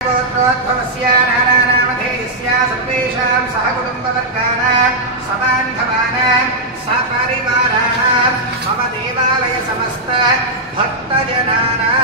गोत्रोद्भवस्य नानानामधेयस्य सर्वेषां सहकुटुम्बवर्गाणां सबान्धवानां सपरिवाराणां मम देवालय समस्त भक्तजनानां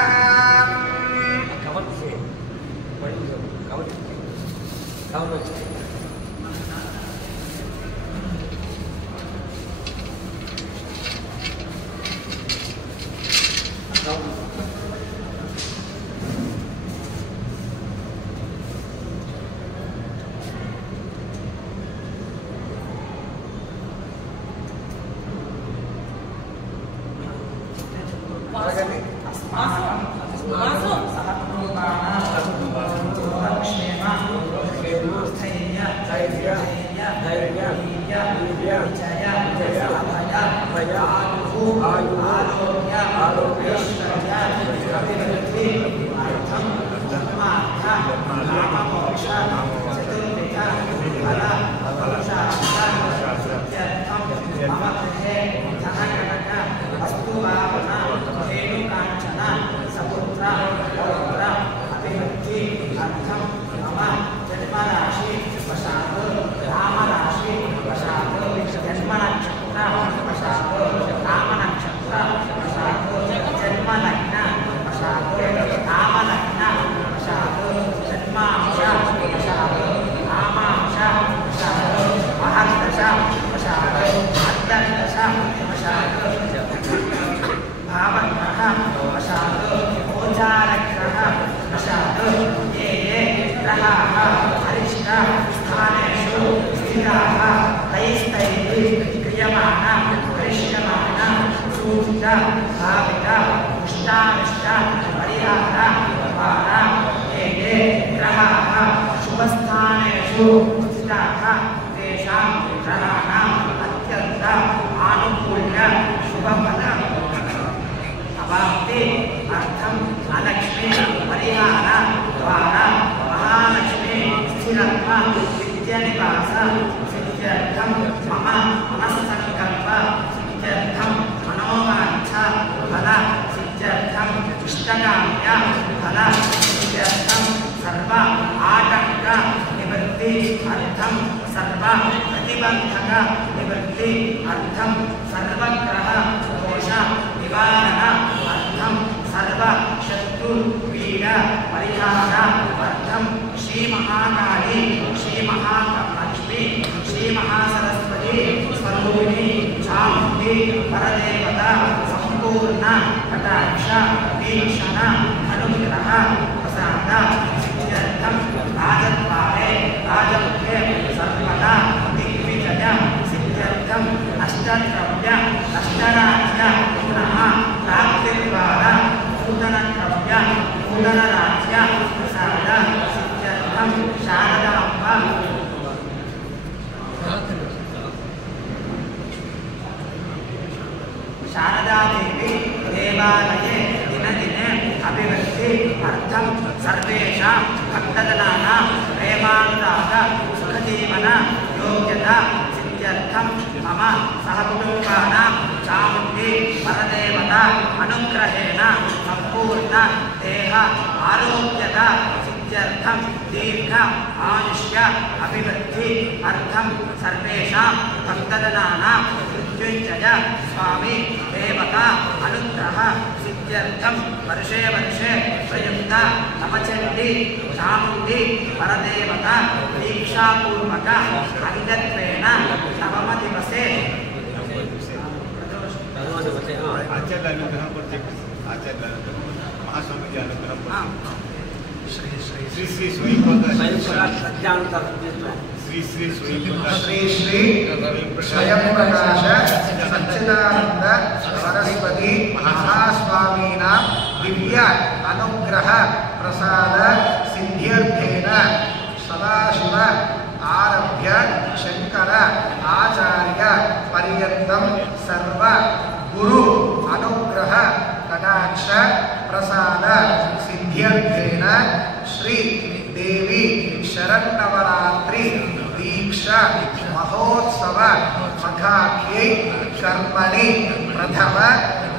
प्रथम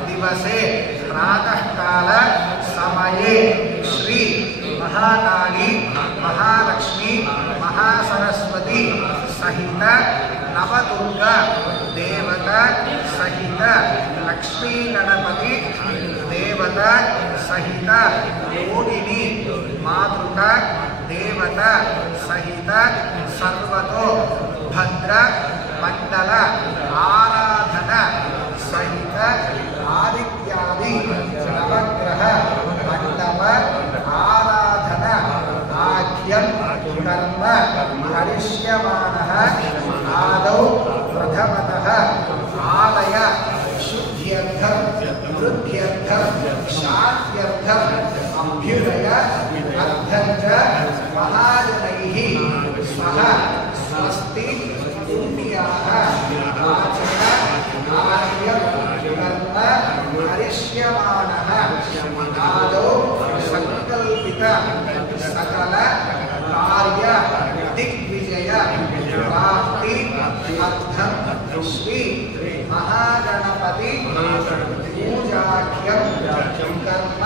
दिवसे प्रातः काल समये श्री महाकाली महालक्ष्मी महासरस्वती सहित नवदुर्गा देवता सहित लक्ष्मी गणपति देवता सहित योगिनी मातृका देवता सहित सर्वतो भद्र मंडल आराधना सहित आदित्यादि नवग्रह मंडप आराधना आख्यम कर्म करिष्यमानः आदौ प्रथमतः आलय शुद्ध्यर्थं वृद्ध्यर्थं शान्त्यर्थं अभ्युदय अर्थं च महाजनैः सह स्वस्ति पुण्याः वाचः आर्यं कर्म करिष्यमानः आदौ संकल्पित सकल कार्य दिग्विजय प्राप्ति अर्थं श्री महागणपति पूजाख्यं कर्म